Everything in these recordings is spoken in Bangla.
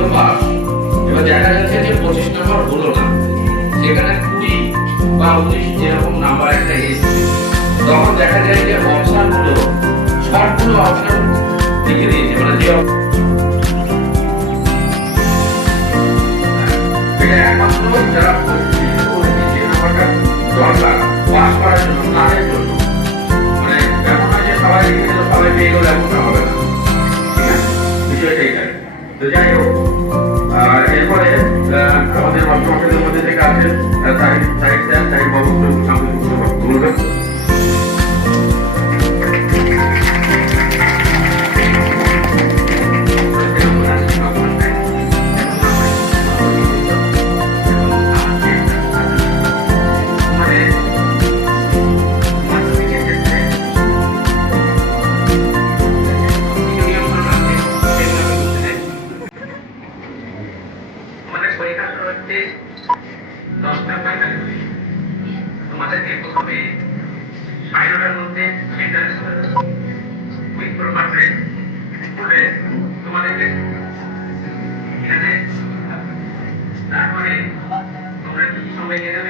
হলো বাস এবার দেখা যাচ্ছে যে পঁচিশ নম্বর হলো না। সেখানে কুড়ি বা উনিশ যেরকম নাম্বার একটা এসছে। তখন দেখা যায় যে তো যাই হোক, আর এরপরে আমাদের অর্থমন্ত্রীদের মধ্যে থেকে আছেন সাইড সাইড স্যার সাহিদ বাবু সামনে বলবেন পরীক্ষা দশটা ফাইনাল তোমাদেরকে প্রথমে সাড়ে মধ্যে পাঠাবে করে তোমাদেরকে এখানে তারপরে তোমরা কি সময় নিয়ে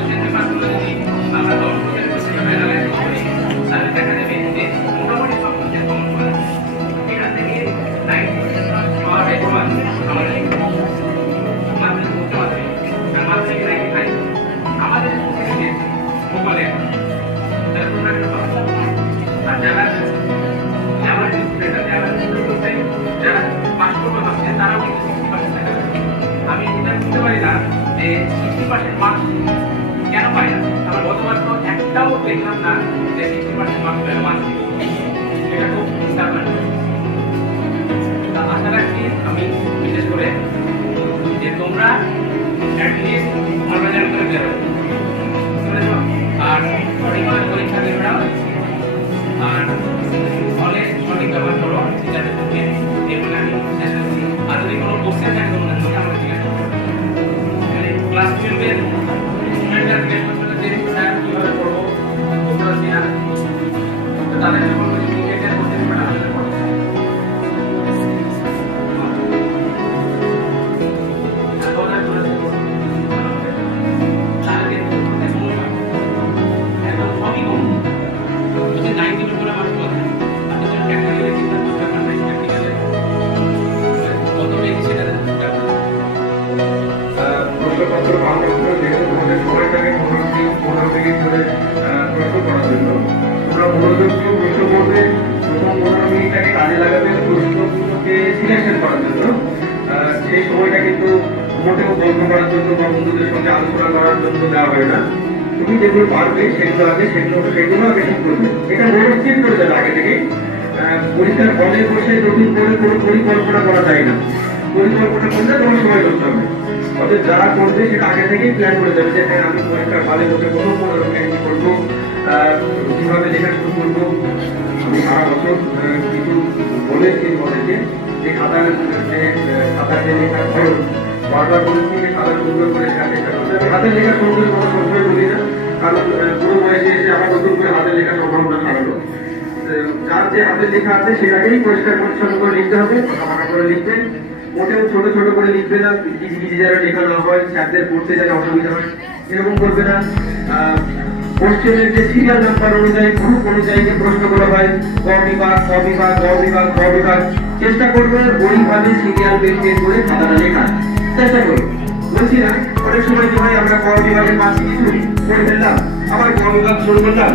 যে সিক্সটি পার্সেন্ট মার্কস কেন পাই না? আমার গতবার তো একটাও দেখলাম না যে সিক্সটি পার্সেন্ট মার্কস পেল মার্কস খুব আশা রাখছি আমি বিশেষ করে যে তোমরা অ্যাটলিস্ট অনলাইন করে দেবে আর পরীক্ষা সেই সময়টা কিন্তু মোটেও গল্প করার জন্য বা বন্ধুদের সঙ্গে আলোচনা করার জন্য দেওয়া হয় না। তুমি যেগুলো পারবে সেগুলো আগে সেগুলো সেগুলো আগে ঠিক করবে। এটা মনস্থির করে দেবে আগে আহ, পরীক্ষার হলে বসে নতুন করে কোনো পরিকল্পনা করা যায় না। পরিকল্পনা করলে তোমার সময় করতে হবে। অর্থাৎ যারা করবে সেটা আগে থেকেই প্ল্যান করে দেবে যে হ্যাঁ আমি পরীক্ষার হলে বসে কোনো পনেরো মিনিট কি করব কীভাবে লেখা শুরু করব? আমি সারা বছর কিছু বলেছি তোমাদেরকে যে খাতার যে খাতার যে লেখার খরচ বারবার বলেছি যে খাতা সুন্দর করে হাতের লেখা সুন্দর কোনো সবসময় বলি না কারণ পুরো বয়সে এসে আবার নতুন করে হাতের লেখা সম্ভাবনা হারানো যার যে হাতের লেখা আছে সেটাকেই পরিষ্কার পরিচ্ছন্ন করে লিখতে হবে ফাঁকা করে লিখবে মোটেও ছোট ছোট করে লিখবে না কিছু কিছু যারা লেখা না হয়, স্যারদের পড়তে যাতে অসুবিধা হয় এরকম করবে না। কোশ্চেনের যে সিরিয়াল নাম্বার অনুযায়ী গ্রুপ অনুযায়ী যে প্রশ্নগুলো হয় ক বিভাগ ক বিভাগ, গ বিভাগ গ বিভাগ চেষ্টা করবে ওইভাবে সিরিয়াল মেনটেন করে খাতাটা লেখার চেষ্টা করবে বলছি না, অনেক সময় কি হয়, আমরা কর বিভাগের পাঁচ কিছু করে ফেললাম, আবার কর্মকাজ শুরু করলাম।